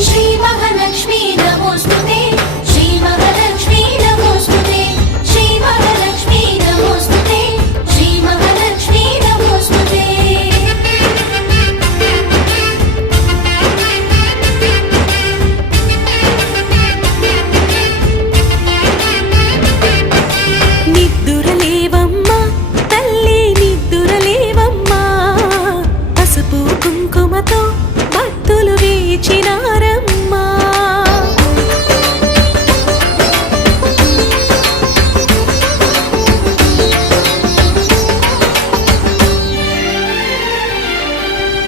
శ్రీ మహాలక్ష్మీ నమోస్తుతే శ్రీ మహాలక్ష్మీ నమోస్తుతే శ్రీ మహాలక్ష్మీ నమోస్తుతే శ్రీ మహాలక్ష్మీ నమోస్తుతే నిద్దురలేవమ్మా తల్లి నిద్దురలేవమ్మా పసుపు కుంకుమతో భక్తులు వేచిన